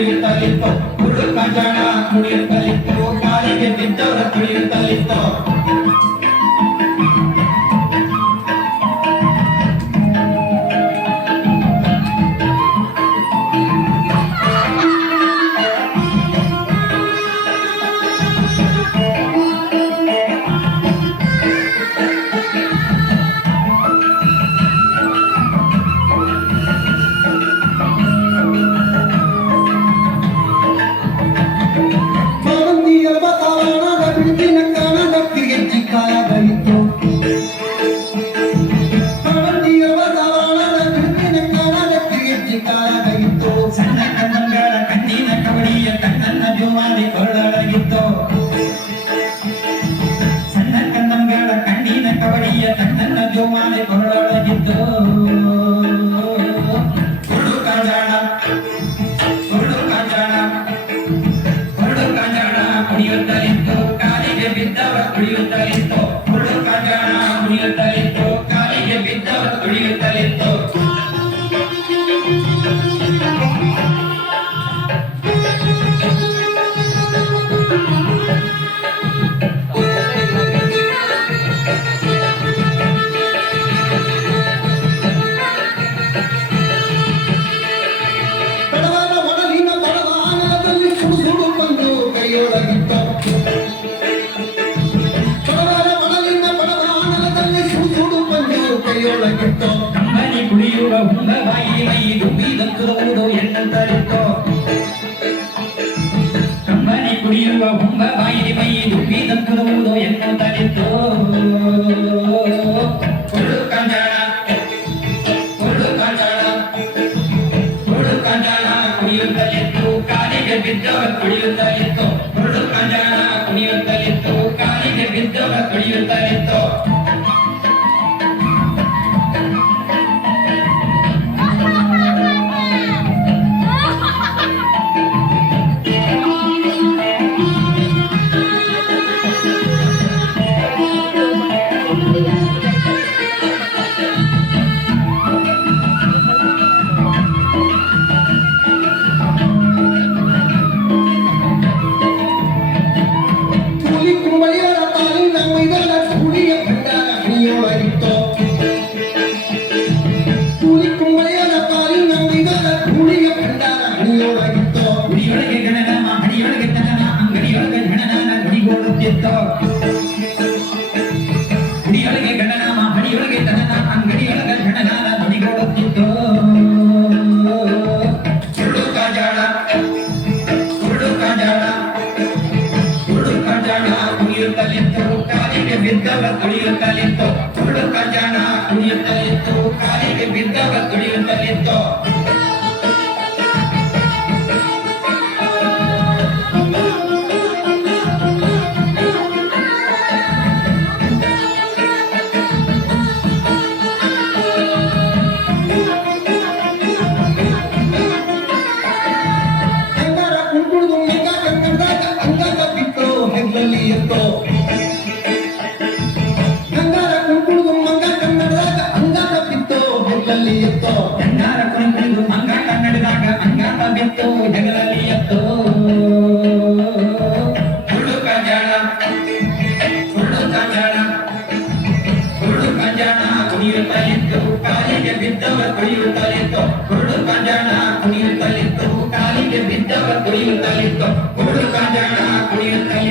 ಕುಣಿಯುತ್ತಲಿತ್ತು ಕುರುಡು ಕಂಜಾಣ ಕುಣಿಯುತ್ತಲಿತ್ತು ಕಾಲಿಗೆ ಬಿದ್ದವರ ಕುಣಿಯುತ್ತಲಿತ್ತು ಸಣ್ಣ ಕಣ್ಣಂಗಳ ಕಣ್ಣಿನ ಕವಡಿಯ ಕಣ್ಣನ್ನ ಜೋಮಾರಿ ಕೊರಳಾಗಿತ್ತು ಸಣ್ಣ ಕಣ್ಣಂಗಳ ಕಣ್ಣಿನ ಕವಡಿಯ ಕಣ್ಣನ್ನ ಜೋಮಾರಿ ಕೊರಳಾಗಿತ್ತು ಕುರುಡು ಕಾಂಜಾಣ ಕುರುಡು ಕಾಂಜಾಣ ಕುರುಡು ಕಾಂಜಾಣ ಕುಣಿಯುತ್ತಲಿತ್ತು ಕಾಲಿಗೆ ಬಿದ್ದವ ಕುಣಿಯುತ್ತಲಿತ್ತು ಕುರುಡು ಕಾಂಜಾಣ ಕುಣಿಯುತ್ತಲಿತ್ತು ಕಾಲಿಗೆ ಬಿದ್ದವ ಕುಣಿಯುತ್ತಲಿತ್ತು ಕಂಬನಿ ಕುಡಿಯುವ ಹುಂಗ ಬಾಯಿ ಮೈ ದುಂಬಿದಂತುವುದು ಎನ್ನುತ್ತಲಿತ್ತು ಕಂಬನಿ ಕುಡಿಯುವ ಹುಂಗ ಬಾಯಿ ಮೈ ದುಂಬಿದಂತುವುದು ಎನ್ನುತ್ತಲಿತ್ತು ಕುರುಡು ಕಂಜಾಣ ಕುರುಡು ಕಂಜಾಣ ಕುರುಡು ಕಂಜಾಣ ಕುಣಿಯುತ್ತಲಿತ್ತು ಕಾಲಿಗೆ ಬಿದ್ದವ ಕುಡಿಯುತ್ತಲಿತ್ತು ಕುರುಡು ಕಂಜಾಣ ಕುಣಿಯುತ್ತಲಿತ್ತು ಕಾಲಿಗೆ ಬಿದ್ದವ ಕುಡಿಯುತ್ತಲಿತ್ತು ಗುಡಿಯೊಳಗೆ ಗಣನ ಹಡಿಯೊಳಗೆ ತನನ ಅಂಗಡಿಯೊಳಗೆ ಹಣನ ಗುಡಿಗೋಡುತ್ತಿತ್ತು ಗುಡಿಯೊಳಗೆ ಗಣನ ಹಡಿಯೊಳಗೆ ತನನ ಅಂಗಡಿಯೊಳಗೆ ಹಣನ ಗುಡಿಗೋಡುತ್ತಿತ್ತು ಕುರುಡು ಕಾಂಜಾಣ ಕುರುಡು ಕಾಂಜಾಣ ಕುರುಡು ಕಾಂಜಾಣ ಕುಣಿಯುತ್ತಲಿತ್ತು ಕಾಲಿಗೆ ಬಿದ್ದವ ತುಳಿಯುತ್ತಲಿತ್ತು ಕುರುಡು ಕಾಂಜಾಣ ಕುಣಿಯುತ್ತಲಿತ್ತು ಕಾಲಿಗೆ ಬಿದ್ದವ ತುಳಿಯುತ್ತಲಿತ್ತು ಗಂಗಾರ ಕುಣಿದು ಮಂಗ ಕನ್ನಡದಾಗ ಅಂಗಾರ ಬಿತ್ತು ಜಗಲಲ್ಲಿ ಎತ್ತು ಕುರುಡು ಕಂಜಾಣ ಕುರುಡು ಕಂಜಾಣ ಕುರುಡು ಕಂಜಾಣ ಕುಣಿಯುತ್ತಲಿತ್ತು ಕಾಲಿಗೆ ಬಿದ್ದವ ಕುಣಿಯುತ್ತಲಿತ್ತು ಕುರುಡು ಕಂಜಾಣ ಕುಣಿಯುತ್ತಲಿತ್ತು ಕಾಲಿಗೆ ಬಿದ್ದವ ಕುಣಿಯುತ್ತಲಿತ್ತು ಕುರುಡು ಕಂಜಾಣ ಕುಣಿಯುತ್ತಲಿತ್ತು